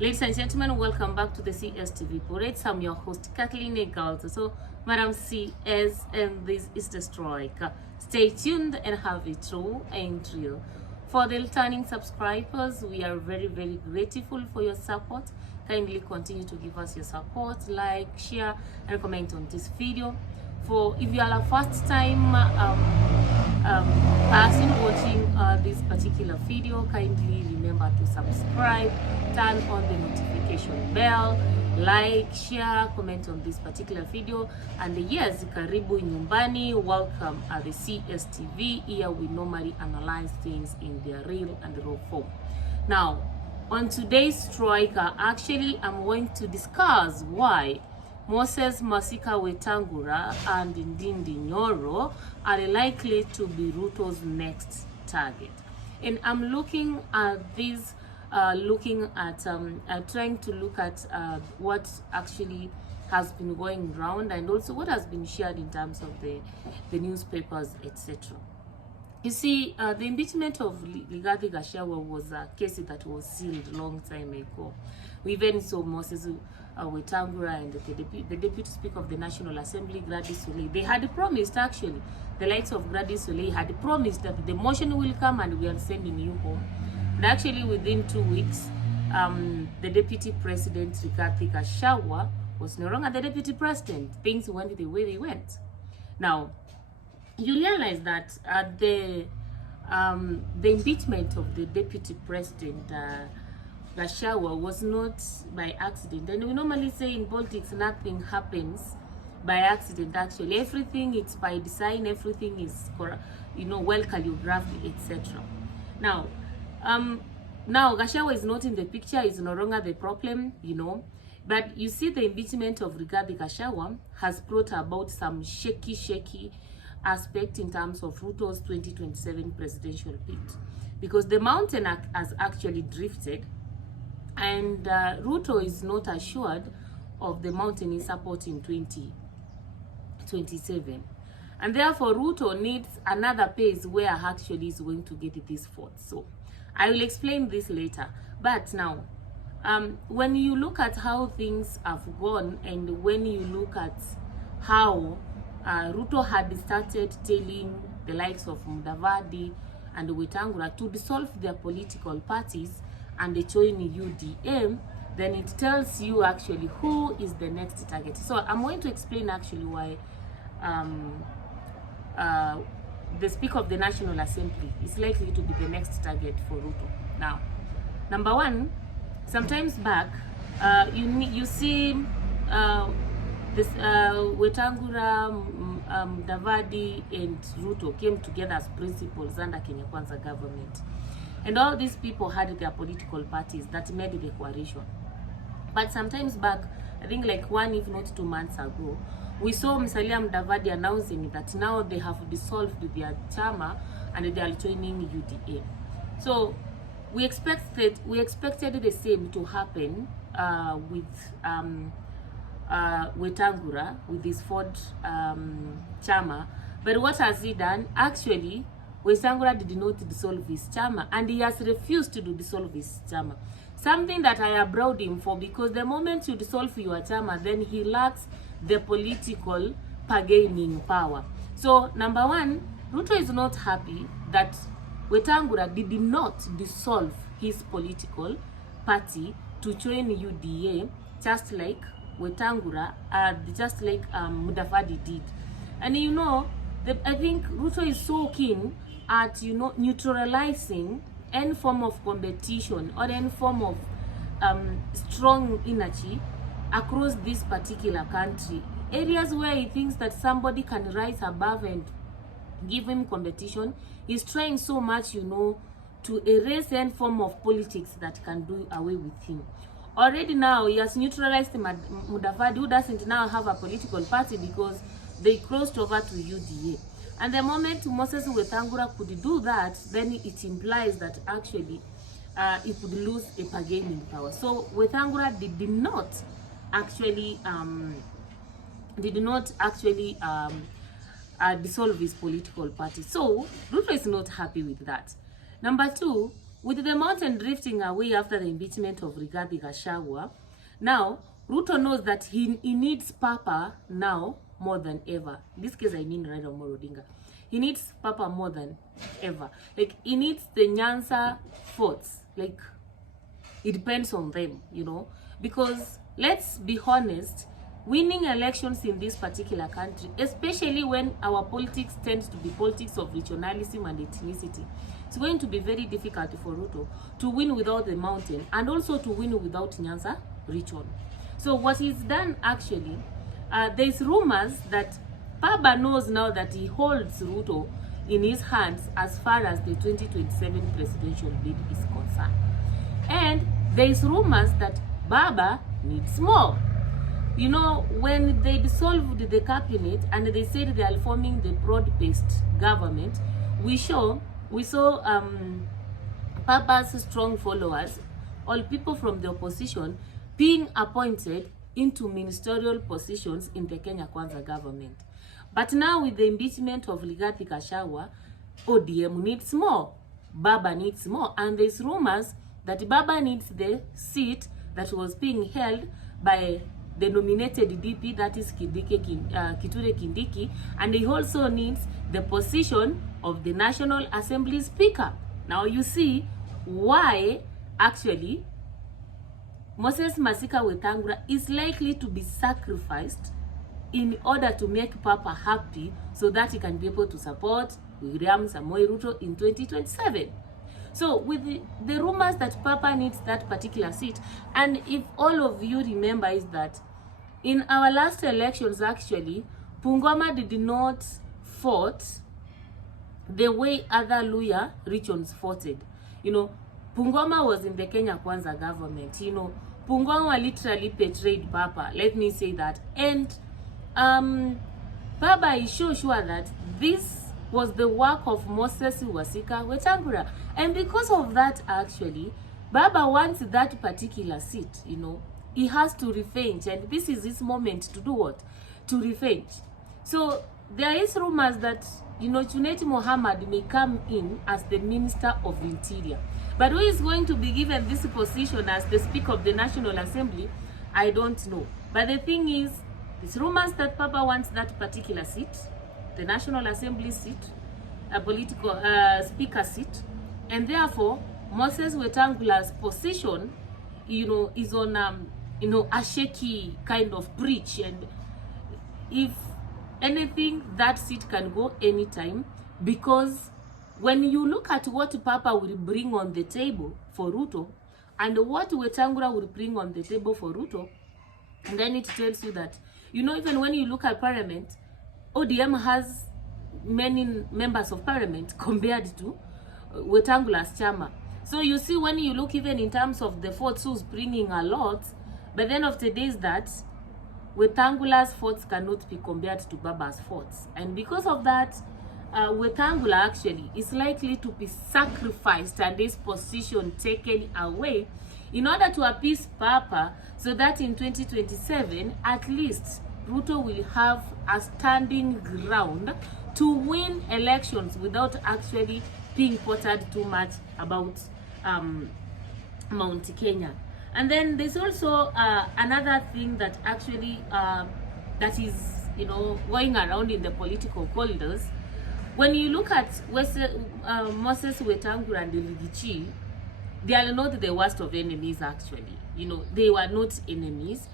Ladies and gentlemen, welcome back to the CSTV Parade. I'm your host, Kathleen Egalto. So, Madam CS, and this is the strike. Stay tuned and have it true and real. For the returning subscribers, we are very, very grateful for your support. Kindly continue to give us your support, like, share, and comment on this video. For if you are a first time person watching this particular video, kindly remember to subscribe, turn on the notification bell, like, share, comment on this particular video, and yes, karibu nyumbani. Welcome at the CSTV. Here we normally analyze things in their real and raw form. Now, on today's strike, actually I'm going to discuss why Moses Masika Wetangula and Ndindi Nyoro are likely to be Ruto's next target. And I'm looking at this, trying to look at what actually has been going around and also what has been shared in terms of the newspapers, etc. You see, the impeachment of Rigathi Gachagua was a case that was sealed a long time ago. We even saw Moses Wetangula and the Deputy Speaker of the National Assembly, Gladys Soleil. They had promised, actually, the likes of Gladys Soleil had promised that the motion will come and we are sending you home. But actually, within 2 weeks, the Deputy President, Rigathi Gachagua, was no longer the Deputy President. Things went the way they went. Now, you realize that the impeachment of the Deputy President Gachagua was not by accident. And we normally say in politics nothing happens by accident. Actually, everything is by design. Everything is, well choreographed, etc. Now, Gachagua is not in the picture. Is no longer the problem. But you see, the impeachment of Rigathi Gachagua has brought about some shaky aspect in terms of Ruto's 2027 presidential bid, because the mountain has actually drifted, and Ruto is not assured of the mountain in support in 2027, and therefore Ruto needs another pace where actually is going to get this vote. So I will explain this later. But now, when you look at how things have gone, and when you look at how Ruto had started telling the likes of Mudavadi and Wetangula to dissolve their political parties and they join UDM, then it tells you actually who is the next target. So I'm going to explain actually why the Speaker of the National Assembly is likely to be the next target for Ruto. Now, number one, sometimes back, you see this Wetangula, Davadi and Ruto came together as principals under Kenya Kwanza government. And all these people had their political parties that made the coalition. But sometimes back, I think like 1 if not 2 months ago, we saw Musalia Mudavadi announcing that now they have dissolved their chama and they are joining UDA. So we expected the same to happen with Wetangula, with his fourth chama. But what has he done? Actually, Wetangula did not dissolve his chama, and he has refused to dissolve his chama. Something that I applaud him for, because the moment you dissolve your chama, then he lacks the political bargaining power. So, number one, Ruto is not happy that Wetangula did not dissolve his political party to join UDA, just like Wetangula, just like Mudavadi did. And I think Ruto is so keen at neutralizing any form of competition or any form of strong energy across this particular country. Areas where he thinks that somebody can rise above and give him competition, he's trying so much, to erase any form of politics that can do away with him. Already now, he has neutralized Mudavadi, who doesn't now have a political party because they crossed over to UDA. And the moment Moses Wetangula could do that, then it implies that actually he could lose a bargaining power. So Wetangula did not actually dissolve his political party. So Ruto is not happy with that. Number two, with the mountain drifting away after the impeachment of Rigathi Gachagua, now Ruto knows that he needs Papa now more than ever. In this case, I mean Raila Amolo Odinga. He needs Papa more than ever. Like, he needs the Nyanza forts. Like, it depends on them, you know. Because, let's be honest, winning elections in this particular country, especially when our politics tends to be politics of regionalism and ethnicity, it's going to be very difficult for Ruto to win without the mountain and also to win without Nyanza region. So what he's done actually, there's rumors that Baba knows now that he holds Ruto in his hands as far as the 2027 presidential bid is concerned. And there's rumors that Baba needs more. You know, when they dissolved the cabinet and they said they are forming the broad-based government, we saw Baba's strong followers, all people from the opposition, being appointed into ministerial positions in the Kenya Kwanza government. But now with the impeachment of Rigathi Gachagua, ODM needs more, Baba needs more, and there's rumors that Baba needs the seat that was being held by the nominated DP, that is Kithure Kindiki, and he also needs the position of the National Assembly Speaker. Now you see why actually Moses Masika Wetangula is likely to be sacrificed in order to make Papa happy so that he can be able to support William Samoei Ruto in 2027. So with the rumors that Papa needs that particular seat, and if all of you remember, is that in our last elections actually, Bungoma did not fought the way other Luya regions fought. You know, Bungoma was in the Kenya Kwanza government. You know, Bungoma literally betrayed Papa. Let me say that. And Baba is sure that this was the work of Moses Masika Wetangula. And because of that, actually, Baba wants that particular seat, you know. He has to revenge, and this is his moment to do what? To revenge. So there is rumors that, you know, Junet Mohammed may come in as the Minister of Interior. But who is going to be given this position as the Speaker of the National Assembly, I don't know. But the thing is, there's rumors that Papa wants that particular seat, the National Assembly seat, a political speaker seat, and therefore Moses Wetangula's position, you know, is on you know, a shaky kind of breach, and if anything, that seat can go anytime, because when you look at what Papa will bring on the table for Ruto and what Wetangula will bring on the table for Ruto, and then it tells you that, you know, even when you look at Parliament, ODM has many members of Parliament compared to Wetangula's chama. So you see, when you look even in terms of the votes who's bringing a lot, but then of the days that Wetangula's votes cannot be compared to Baba's votes. And because of that, Wetangula actually is likely to be sacrificed and his position taken away in order to appease Papa, so that in 2027, at least, Ruto will have a standing ground to win elections without actually being pottered too much about Mount Kenya. And then there's also another thing that actually that is, you know, going around in the political corridors. When you look at Moses Wetangula and Ligichi, they are not the worst of enemies actually. You know, they were not enemies.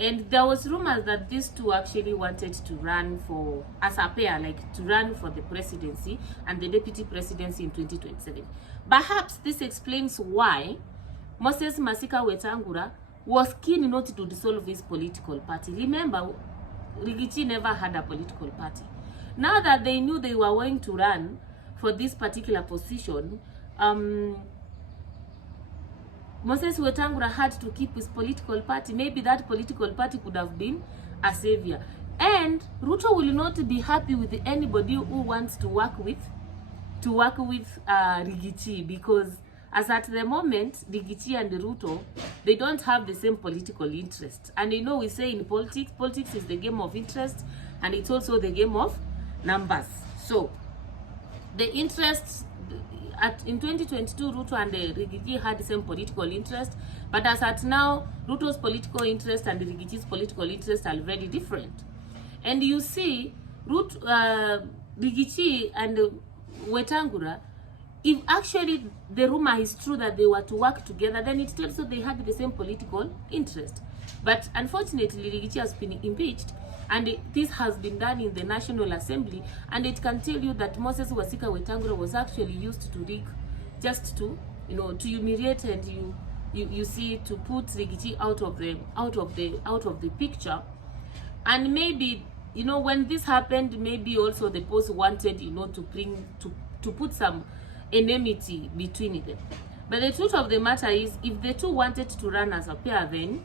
And there was rumors that these two actually wanted to run for, as a pair, like to run for the presidency and the deputy presidency in 2027. Perhaps this explains why Moses Masika Wetangula was keen not to dissolve his political party. Remember, Rigichi never had a political party. Now that they knew they were going to run for this particular position, Moses Wetangula had to keep his political party. Maybe that political party could have been a savior. And Ruto will not be happy with anybody who wants to work with Rigichi, because as at the moment, Rigichi and Ruto, they don't have the same political interest. And you know, we say in politics is the game of interest, and it's also the game of numbers. So the interests in 2022, Ruto and Rigiji had the same political interest, but as at now, Ruto's political interest and Rigiji's political interest are very different. And you see, Rigiji and Wetangula, if actually the rumor is true that they were to work together, then it tells you they had the same political interest. But unfortunately, Rigiji has been impeached, and this has been done in the National Assembly, and it can tell you that Moses Wasika Wetangula was actually used to rig, just to, you know, to humiliate and you see, to put Rigiji out of the picture. And maybe, you know, when this happened, maybe also the post wanted, you know, to put some enmity between them. But the truth of the matter is, if the two wanted to run as a pair, then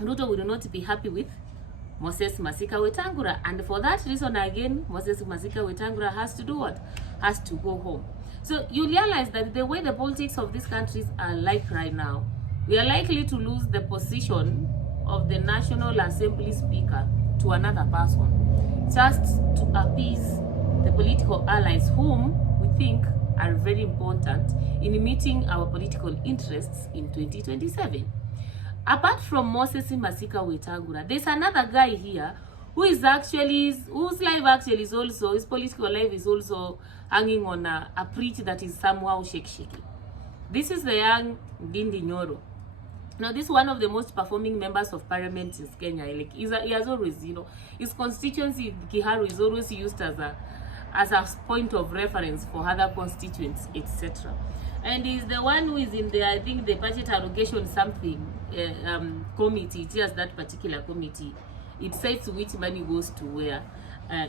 Ruto will not be happy with Moses Masika Wetangula, and for that reason again, Moses Masika Wetangula has to do what? Has to go home. So you realize that the way the politics of these countries are like right now, we are likely to lose the position of the National Assembly Speaker to another person, just to appease the political allies whom we think are very important in meeting our political interests in 2027. Apart from Moses Masika Wetangula, there's another guy here who is actually, whose life actually is also, his political life is also hanging on a preach that is somehow shaky. This is the young Ndindi Nyoro. Now, this is one of the most performing members of parliament in Kenya. Like, he has always, you know, his constituency, Kiharu, is always used as a point of reference for other constituents, etc. And he's the one who is in the, I think, the budget allocation something committee. It has that particular committee. It says which money goes to where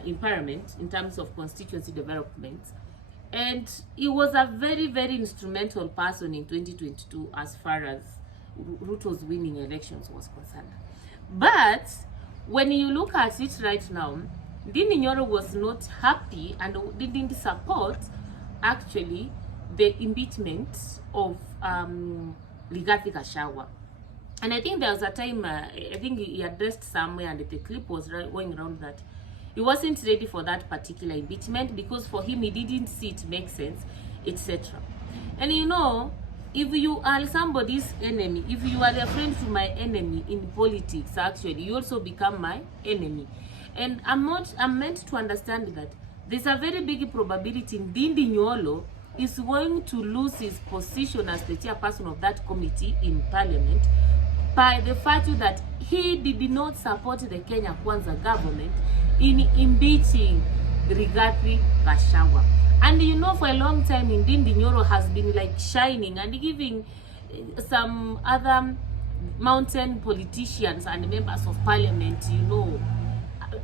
in parliament in terms of constituency development. And he was a very, very instrumental person in 2022 as far as Ruto's winning elections was concerned. But when you look at it right now, Ndindi Nyoro was not happy and didn't support actually the impeachment of Rigathi Gachagua. And I think there was a time, I think he addressed somewhere, and the clip was going around that he wasn't ready for that particular impeachment because for him he didn't see it make sense, etc. And you know, if you are somebody's enemy, if you are a friend to my enemy in politics, actually, you also become my enemy. And I'm meant to understand that there's a very big probability Ndindi Nyoro is going to lose his position as the chairperson of that committee in parliament by the fact that he did not support the Kenya Kwanza government in impeaching Rigathi Gachagua. And you know, for a long time, Ndindi Nyoro has been like shining and giving some other mountain politicians and members of parliament, you know,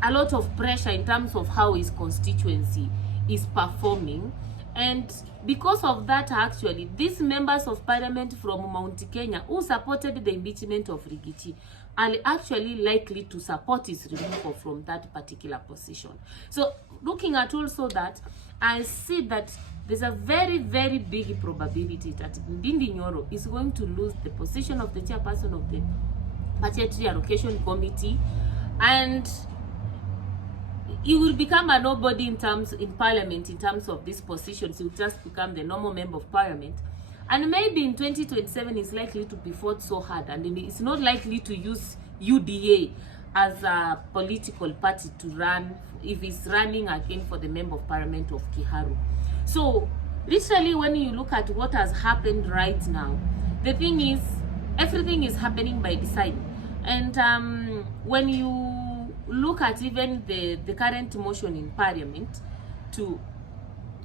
a lot of pressure in terms of how his constituency is performing. And because of that, actually, these members of parliament from Mount Kenya who supported the impeachment of Rigiji are actually likely to support his removal from that particular position. So looking at also that, I see that there's a very, very big probability that Ndindi Nyoro is going to lose the position of the chairperson of the Budgetary Allocation Committee, and he will become a nobody in parliament in terms of these positions. He will just become the normal member of parliament. And maybe in 2027 is likely to be fought so hard, and it's not likely to use UDA as a political party to run if he's running again for the member of parliament of Kiharu. So literally, when you look at what has happened right now, the thing is, everything is happening by design. And when you look at even the current motion in parliament to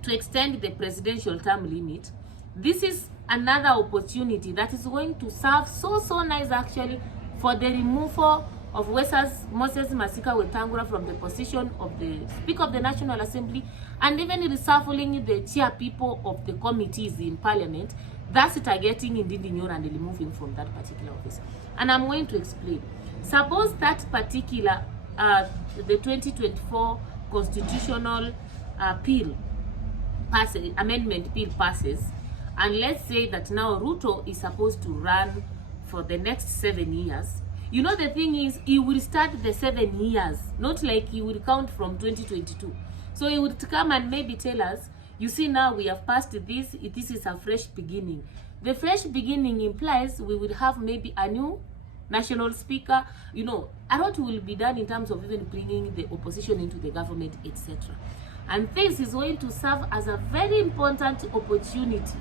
extend the presidential term limit, this is another opportunity that is going to serve so nice actually for the removal of Moses Masika Wetangula from the position of the Speaker of the National Assembly, and even reshuffling the chair people of the committees in parliament, thus targeting Ndindi Nyoro and removing from that particular office. And I'm going to explain. Suppose that particular the 2024 constitutional amendment bill passes, and let's say that now Ruto is supposed to run for the next 7 years. You know, the thing is, he will start the 7 years, not like he will count from 2022. So he would come and maybe tell us, You see, now we have passed this. This is a fresh beginning. The fresh beginning implies we will have maybe a new national speaker. You know, a lot will be done in terms of even bringing the opposition into the government, etc. And this is going to serve as a very important opportunity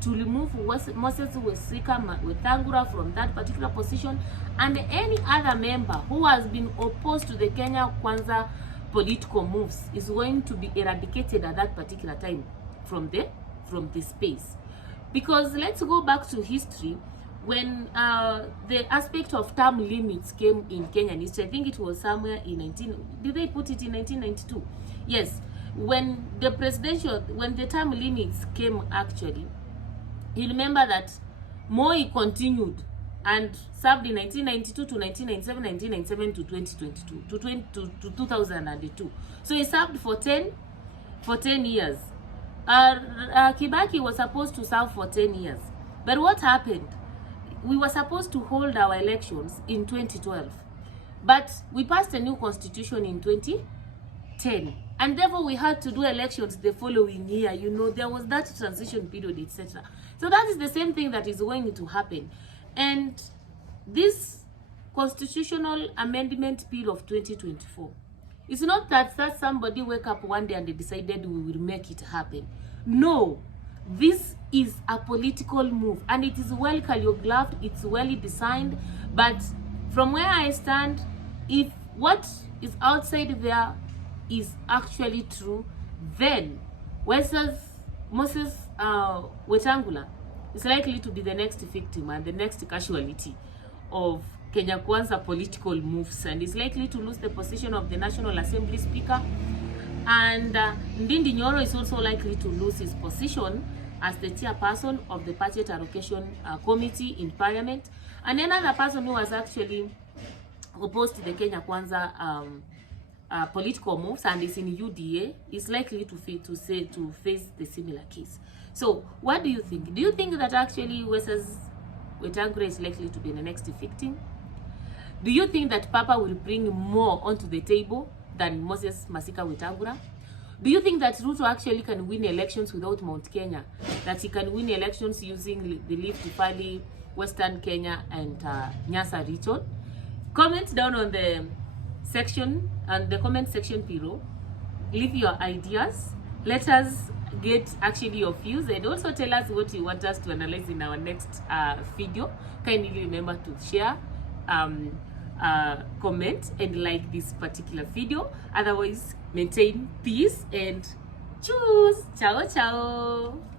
to remove Moses Wetangula from that particular position, and any other member who has been opposed to the Kenya Kwanza political moves is going to be eradicated at that particular time from the space. Because let's go back to history. When the aspect of term limits came in Kenyan history, I think it was somewhere in did they put it in 1992? Yes. When the term limits came, actually, you remember that Moi continued and served in 1992 to 1997, 1997 to 2022, to 2002. So he served for 10 years. Kibaki was supposed to serve for 10 years. But what happened? We were supposed to hold our elections in 2012. But we passed a new constitution in 2010. And therefore, we had to do elections the following year. You know, there was that transition period, etc. So that is the same thing that is going to happen. And this constitutional amendment bill of 2024, it's not that somebody wake up one day and they decided we will make it happen. No, this is a political move, and it is well choreographed, it's well designed. But from where I stand, if what is outside there is actually true, then Moses Wetangula is likely to be the next victim and the next casualty of Kenya Kwanza political moves, and is likely to lose the position of the National Assembly Speaker. And Ndindi Nyoro is also likely to lose his position as the chairperson of the Budget Allocation Committee in Parliament. And another person who was actually opposed to the Kenya Kwanza political moves and is in UDA is likely to face the similar case. So what do you think? Do you think that actually Wetangula is likely to be the next victim? Do you think that Papa will bring more onto the table than Moses Masika Wetangula? Do you think that Ruto actually can win elections without Mount Kenya? That he can win elections using the Rift Valley, Western Kenya, and Nyasa region? Comment down on the section and the comment section below. Leave your ideas. Let us get actually your views, and also tell us what you want us to analyze in our next video. Kindly remember to share, comment, and like this particular video. Otherwise, maintain peace and choose. Ciao, ciao.